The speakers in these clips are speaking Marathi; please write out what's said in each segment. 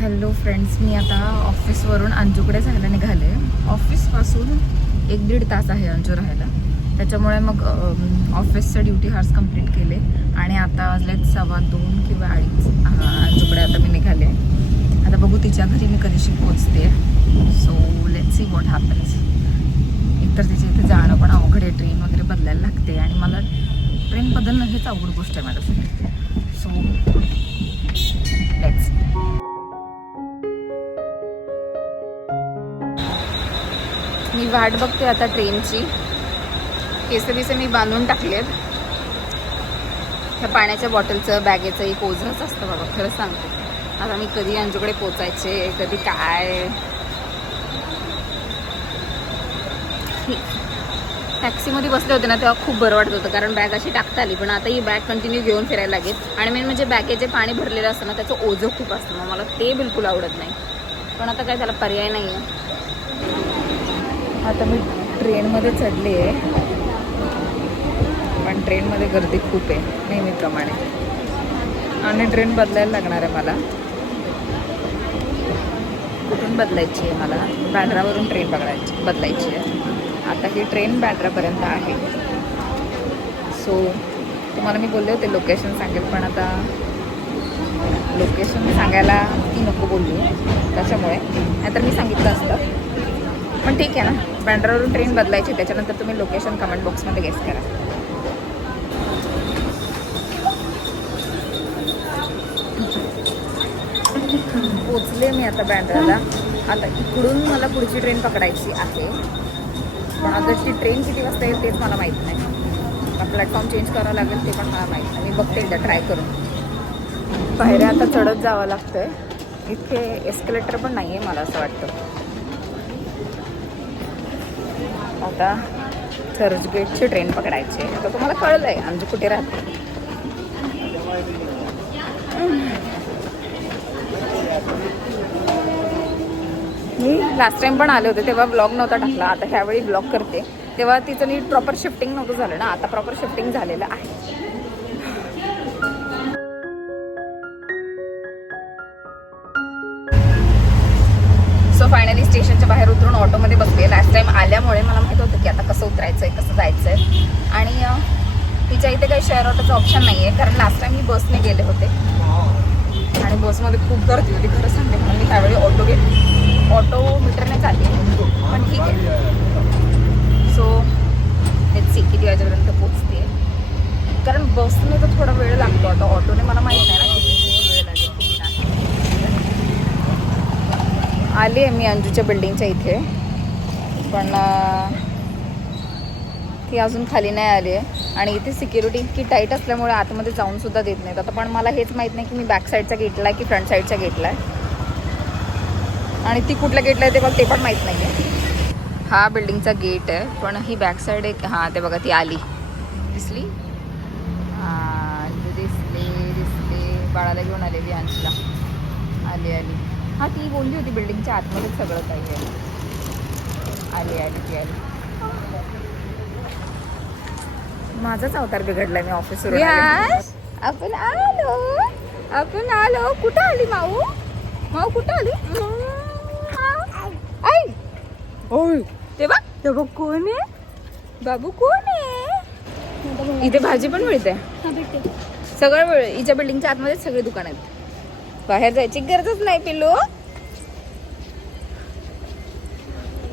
हॅलो फ्रेंड्स मी आता ऑफिसवरून अंजूकडे जायला निघाले ऑफिसपासून एक दीड तास आहे अंजू राहायला. त्याच्यामुळे मग ऑफिसचं ड्युटी हार्स कंप्लीट केले आणि आता वाजलेत सव्वा दोन किंवा अडीच. हा, अंजूकडे आता मी निघाले. आता बघू तिच्या घरी मी कधीशी पोचते so late see what happens एकतर तिच्या इथे जाणं पण अवघड आहे ट्रेन वगैरे बदलायला लागते आणि मला ट्रेन बदलणं हेच अवघड गोष्ट आहे माझ्यासाठी. सो लेट्स वाट बघते आता ट्रेनची. केस बिसे मी बांधून टाकलेत. ह्या पाण्याच्या बॉटलचं बॅगेचं एक ओझंच असतं बाबा खरं सांगते. आता मी कधी यांच्याकडे पोचायचे कधी काय. टॅक्सीमध्ये बसले होते ना तेव्हा खूप बरं वाटत होतं कारण बॅग अशी टाकता आली. पण आता ही बॅग कंटिन्यू घेऊन फिरायला लागेल आणि मेन म्हणजे बॅगेचे पाणी भरलेलं असतं ना त्याचं ओझं खूप असतं. मग मला ते बिलकुल आवडत नाही. पण आता काय त्याला पर्याय नाही आहे आता मी ट्रेनमध्ये चढली आहे. पण ट्रेनमध्ये गर्दी खूप आहे नेहमीप्रमाणे. आणि ट्रेन बदलायला लागणार आहे मला. कुठून बदलायची आहे मला? बँड्रावरून ट्रेन बघायची बदलायची आहे. आता ही ट्रेन बँड्रापर्यंत आहे. सो तुम्हाला मी बोलले होते लोकेशन सांगेल पण आता लोकेशन सांगायला ती नको बोलली. त्याच्यामुळे नाहीतर मी सांगितलं असतं. पण ठीक आहे ना. बँड्रावरून ट्रेन बदलायची त्याच्यानंतर तुम्ही लोकेशन कमेंट बॉक्समध्ये गेस करा. पोचले मी आता बँड्राला आता इकडून मला पुढची ट्रेन पकडायची आहे. पण आता ट्रेन किती वाजता येईल तेच मला माहीत नाही. प्लॅटफॉर्म चेंज करावं लागेल ते पण मला माहीत नाही. मी बघते एकदा ट्राय करून. पायऱ्या आता चढत जावं लागतंय. इतके एस्केलेटर पण नाही आहे मला असं वाटतं. आता चर्चगेटची ट्रेन पकडायची आहे. तुम्हाला कळलं आहे आमची कुठे राहते? मी लास्ट टाइम पण आले होते तेव्हा ब्लॉग नव्हता टाकला. आता ह्यावेळी ब्लॉग करते. तेव्हा तिचं नीट प्रॉपर शिफ्टिंग नव्हतं झालं ना. आता प्रॉपर शिफ्टिंग झालेलं आहे. बसमध्ये खूप गर्दी होती. खरं सांगते म्हणून मी त्यावेळी ऑटो घेतली ऑटो मीटरने चालली. पण ठीक आहे. सो तेच सी किती वाजेपर्यंत पोचते कारण बसने तर थोडा वेळ लागतो. आता ऑटोने मला माहीत नाही ना किती वेळ लागेल किती नाही. आली आहे मी अंजूच्या बिल्डिंगच्या इथे. पण ती अजून खाली नाही आली आहे. आणि इथे सिक्युरिटी इतकी टाईट असल्यामुळे आतमध्ये जाऊन सुद्धा देत नाहीत. आता पण मला हेच माहीत नाही की मी बॅक साईडच्या गेटला आहे की फ्रंट साईडच्या गेटला आहे आणि ती कुठल्या गेटला आहे ते बघ ते पण माहीत नाही आहे हा बिल्डिंगचा गेट आहे पण ही बॅक साईड एक हां ते बघा ती आली. दिसली? हां दिसले दिसले. बाळाला घेऊन आलेली अंशला. आली आली. हां ती बोलली होती बिल्डिंगच्या आतमध्येच सगळं काही आहे. आली आली ती आली. माझाच अवतार बिघडलाय मी ऑफिस आपण आलो. आपण आलो. कुठं आली माऊ? माऊ कुठं आली? आई. ओय. ते बघ. ते बघ कोण आहे? बाबू कोण आहे? इथे भाजी पण मिळते. सगळं मिळ हिच्या बिल्डिंगच्या आतमध्ये सगळे दुकान आहेत. बाहेर जायची गरजच नाही पिल्लू.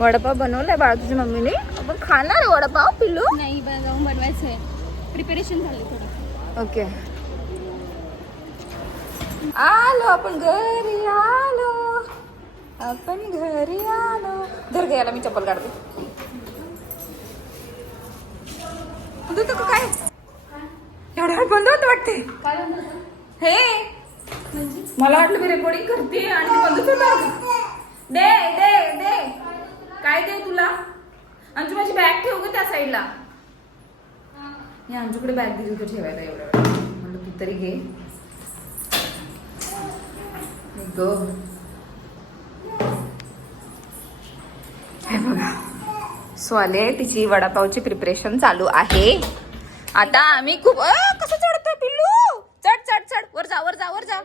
वडापाव बनवलाय बाळा तुझ्या मम्मीने. आपण खाणार वडापाव पिल्लू? नाही जाऊन बनवायचं आहे. प्रिपरेशन झाली थोडी. ओके. आलो आपण घरी आलो. आपण घरी आलो. धर घे याला मी चप्पल काढते. तू काय? एवढ्या बंद होत वाटते. हे मला वाटलं मी रेकॉर्डिंग करते आणि ते बंदच होतं दे दे दे. काय दे तुला? अंजू माझी बॅग ठेव ग त्या साईडला मी अंजूकडे बॅग दिली होती ठेवायला एवढ्या वेळ म्हणलं तू तरी घे. ग हे बघा. सो आले तिची वडापावची प्रिपरेशन चालू आहे. आता आम्ही खूप कसं चढतोय पिल्लू? चढ चढ चढ. वर जा वर जा वर जा.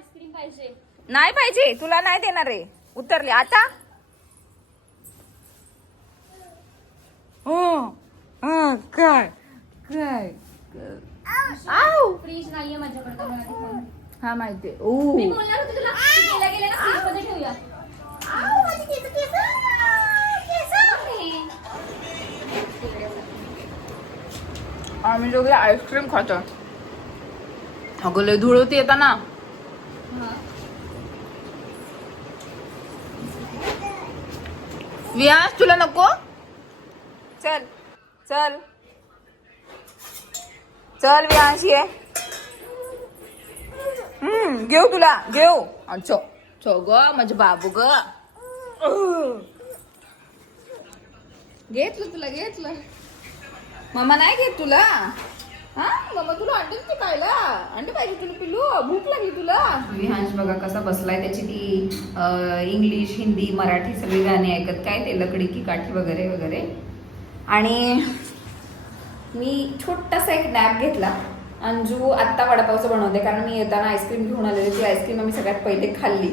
नाही पाहिजे. तुला नाही देणार रे उतरले. आता हो हा, काय काय आऊ फ्रीज नाहीये माझ्याकडे तर मला ते फोन. हा माहिती ओ मी बोलणार होते तुला की गेल्या गेल्या ना फ्रीजमध्ये ठेवूया आम्ही दोघे आईस्क्रीम खातो अगं लय धूळ होती येताना हा. विहास तुला नको चल चल. चल विहास ये. हम्म घेऊ तुला घेऊ. अच्छा चो ग माझे बाबू ग. घेतलं तुला घेतलं. मामा नाही घेत तुला? हा? मामा तुला अंडे ते खायला. अंडे पाहिजे तुला पिलू भूक लागली तुला. विहांश बघा कसा बसलाय त्याची ती इंग्लिश हिंदी मराठी सगळी गाणी ऐकत. काय ते लकडी की काठी वगैरे वगैरे. आणि मी छोटासा एक नॅप घेतला. अंजू आत्ता वडापावचं बनवते कारण मी येताना आईस्क्रीम घेऊन आलेली ती आईस्क्रीम आम्ही सगळ्यात पहिले खाल्ली.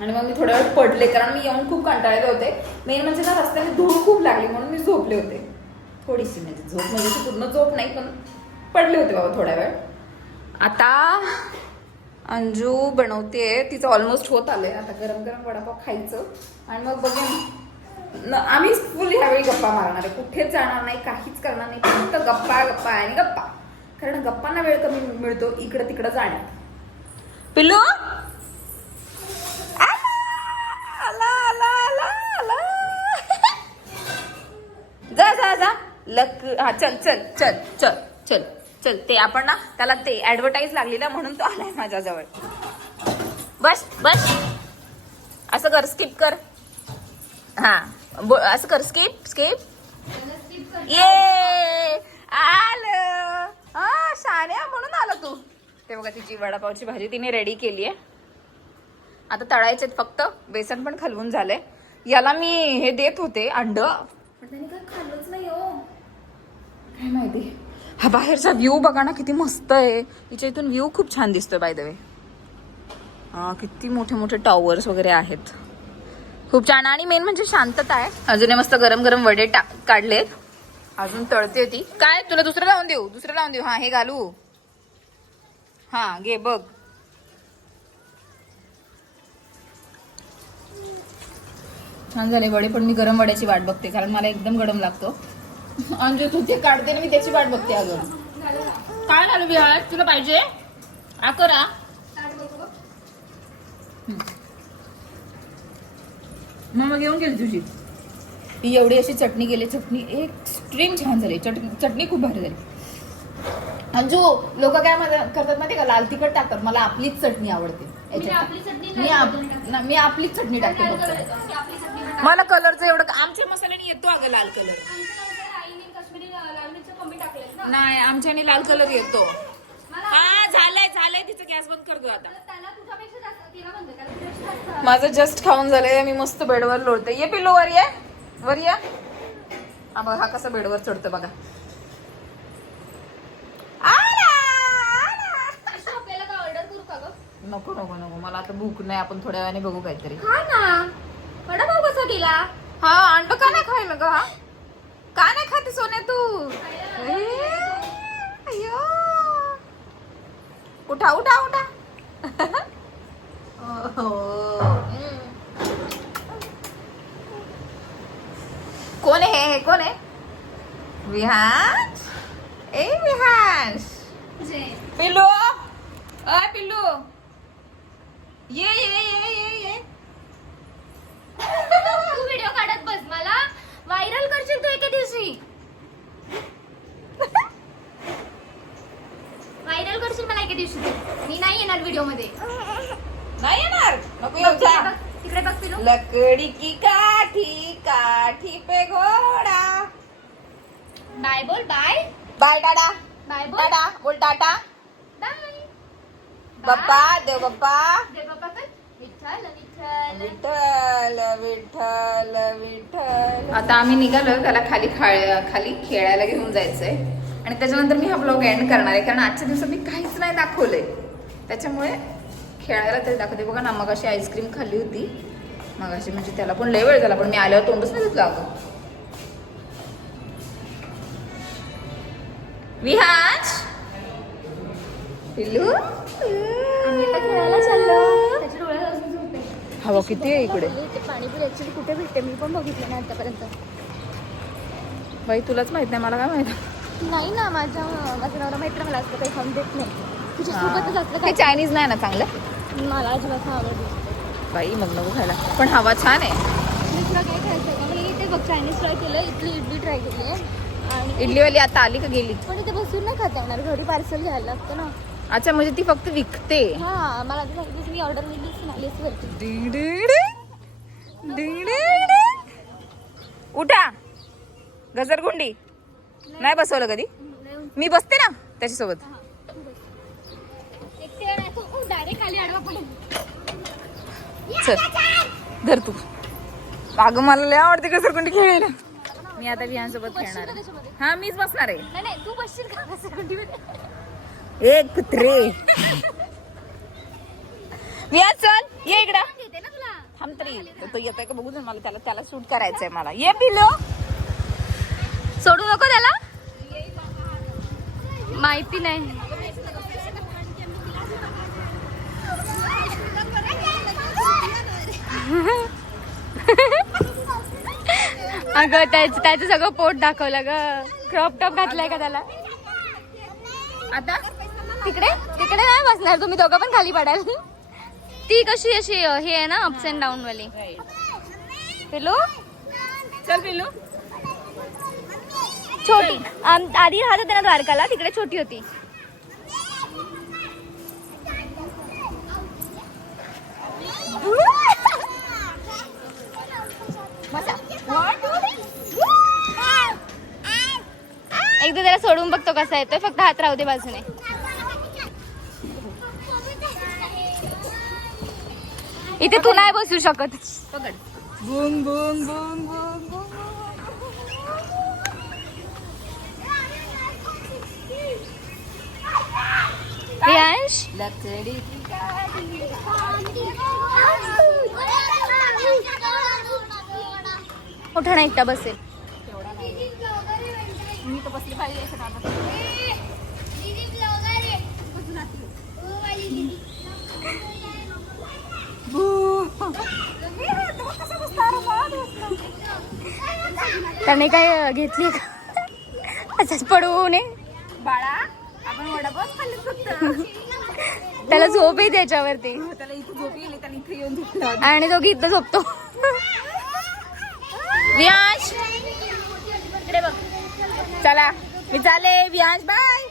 आणि मग मी थोड्या वेळ पडले कारण मी येऊन खूप कंटाळले होते. मेन म्हणजे ना रस्त्याने धूळ खूप लागली म्हणून मी झोपले होते. थोडीशी म्हणजे झोप म्हणजे पूर्ण झोप नाही पण पडले होते बाबा थोड्या वेळ. आता अंजू बनवते तिचं ऑलमोस्ट होत आलंय. आता गरम गरम वडापाव खायचं. आणि मग बघून आम्ही फुल ह्यावेळी गप्पा मारणार आहे. कुठेच जाणार नाही काहीच करणार नाही फक्त गप्पा गप्पा आणि गप्पा. कारण गप्पांना वेळ कमी मिळतो इकडं तिकडं जाण्यात पिल्लू? आला जा जा जा. लक हा चल चल चल चल चल चल. ते आपण ना त्याला ते ऍडव्हर्टाईज लागली ना म्हणून तो आलाय माझ्याजवळ. बस बस. असं कर स्किप कर. हा. असं कर स्किप स्किप. ये आलं. हा शाण्या म्हणून आला तू. ते बघा तिची वडापावची भाजी तिने रेडी केली आहे आता तळायचे फक्त. बेसन पण खालवून झालंय. याला मी हे देत होते अंड. खाल्लंच नाही हो. काय माहिती? हा बाहेरचा व्ह्यू बघा ना किती मस्त आहे. तिच्या इथून व्ह्यू खूप छान दिसतोय बाय द वे किती मोठे मोठे टॉवर्स वगैरे आहेत. खूप छान. आणि मेन म्हणजे शांतता आहे. अजून मस्त गरम गरम वडे काढलेत. अजून तळते ती. काय? तुला दुसरं लावून देऊ. दुसरं लावून देऊ. हा हे घालू. हा घे बघ. छान झाले. वडे पण मी गरम वड्याची वाट बघते कारण मला एकदम गरम लागतो. अंजू तू ते काढते ना मी त्याची वाट बघते अजून? काय झालं विहार तुला पाहिजे? आ करा ताट बघू बघ. मग घेऊन गेली तुझी. ती एवढी अशी चटणी केली चटणी एक्स्ट्रीम छान झाली. चट- चटणी खूप भारी झाली. अंजू लोक काय करतात माहिती का? लाल तिखट टाकतात. मला आपलीच चटणी आवडते. मी चटणी आप- चटणी. ना, मी आपलीच चटणी टाकते फक्त. चटणी. मला कलरचं एवढं आमच्या मसाल्याने येतो अगं लाल कलर आमच्या नंतर आईने काश्मीरी लाल मिरची कमी टाकलेत ना. नाही आमच्याने लाल कलर येतो. हा झालंय झालंय तिचं गॅस बंद आता. माझं जस्ट खाऊन झालंय मी मस्त बेडवर लोळते. ये पिल्लू वर ये. वर ये. हा बघ, हा कसा बेडवर चढतो बघा. नको नको नको. मला आता भूक नाही आपण थोड्या वेळाने बघू काहीतरी. खा ना. वडापाव कसा केला हा अंड का नाही खायला ग हा? का नाही खाते सोने तू ए, अय्यो. उठा उठा उठा. कोण आहे हे? कोण आहे? विहान ए विहान जे. पिल्लू अय पिल्लू. ये ये ये तू व्हिडिओ काढत बस मला व्हायरल करशील तू एके दिवशी व्हायरल करशील मला एके दिवशी तू. मी नाही येणार व्हिडिओमध्ये नाही येणार? नको येऊ तिकडे जा. बघ, तिकडे बघ पिलू. लकड़ी की काठी काठी पे घोड़ा. बाय बोल बाय. बाय टाटा. बाय बोल. टाटा बोल टाटा. बाय. बाप्पा देव बाप्पा. दे बाप्पा कर. विठ्ठल विठ्ठल. विठ्ठल विठ्ठल विठ्ठल. आता आम्ही निघालो त्याला खाली खा- खाली खेळायला घेऊन जायचंय. आणि त्याच्यानंतर मी हा ब्लॉग एंड करणार आहे. कारण आजच्या दिवसात मी काहीच नाही दाखवलंय. त्याच्यामुळे खेळायला तरी दाखवते. बघा ना मग अशी आईस्क्रीम खाल्ली होती. मग अशी म्हणजे त्याला पण लय वेळ झाला पण मी आल्यावर तोंडच नाही धुतलं अगं विहाज? पिल्लू. हवा किती आहे इकडे? पाणीपुरी ऍक्च्युली कुठे भेटते? मी पण बघितलं नाही आतापर्यंत. बाई तुलाच माहीत नाही मला काय माहीत? नाही ना माझ्या माझा नवरा मैत्र मला असलं काही खाऊन देत नाही. तुझ्यासोबतच असलं ते काय चायनीज नाही ना चांगलं? मला अजिबात आवडत. बाई मग नको खायला. पण हवा छान आहे. मी तुला काय खायचं का? मी इथे बघ चायनीज ट्राय केलं इथली इडली ट्राय केली आहे आणि इडलीवाली आता आली का गेली? पण इथे बसून नाही खाता येणार घरी पार्सल घ्यायला लागतं ना. अच्छा म्हणजे ती फक्त विकते. हा मला आता सांगितलं मी ऑर्डर दिलीच ना लिस्टवरती उठा. घसरगुंडी नाही बसवलं कधी? मी बसते ना त्याच्यासोबत. चल धर तू. अगं मला लय आवडते घसरगुंडी खेळायला. मी आता विहांसोबत खेळणार हा मीच बसणार आहे. तू बसशील एक कुत्रे. विहान चल ये इकडं. थांब तरी. तो- येतोय का बघू मला. त्याला त्याला सूट करायचंय मला. ये पिलो सोडू नको त्याला. माहिती नाही. अगं त्याचं त्याचं सगळं पोट दाखवलं ग. क्रॉप टॉप घातलाय का त्याला? आता? तिकडे? तिकडे नाही बसणार तुम्ही दोघं पण खाली पडाल. ती कशी अशी हे आहे ना अप्स अँड डाऊन वाली. पिलू? चल पिलू. छोटी. आम- आधी राहत होते ना द्वारकाला तिकडे छोटी होती. एकदा जरा सोडून बघतो कसा येतोय फक्त हात राहू दे बाजूने. इथे तू नाही बसू शकत. बुंग बुंग बुंग बुंग लकडी मोठा नाही एकटा बसेल. मी तर बसली पाहिजे असं का त्याने काय घेतली का? असंच पडू नये. बाळा. आपण वडापाव खाल्ले फक्त. त्याला झोप आहे त्याच्यावरती त्याला इथे झोप येईल त्याला इथे येऊन झोपला आणि तो इथं झोपतो. वियांश इकडे बघ. चला मी चाले वियांश बाय!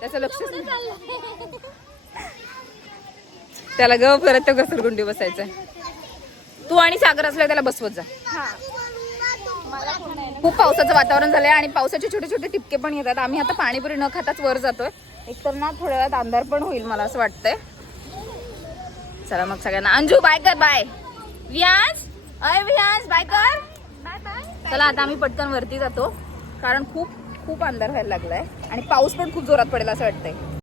त्याचं लक्ष त्याला ग परत त्या घसरगुंडी बसायचं तू आणि सागर असल्या त्याला बसवत जा. खूप पावसाचं वातावरण झालंय आणि पावसाचे छोटे छोटे टिपके पण येतात. आम्ही आता पाणीपुरी न खाताच वर जातोय. एकतर ना थोड्या वेळात अंधार पण होईल मला असं वाटतंय. चला मग सगळ्यांना. अंजू बाय कर बाय वियांश अय वियांश बाय कर. चला आता आम्ही पटकन वरती जातो. कारण खूप खूप अंधार व्हायला लागलाय. आणि पाऊस पण खूप जोरात पडेल असं वाटतंय.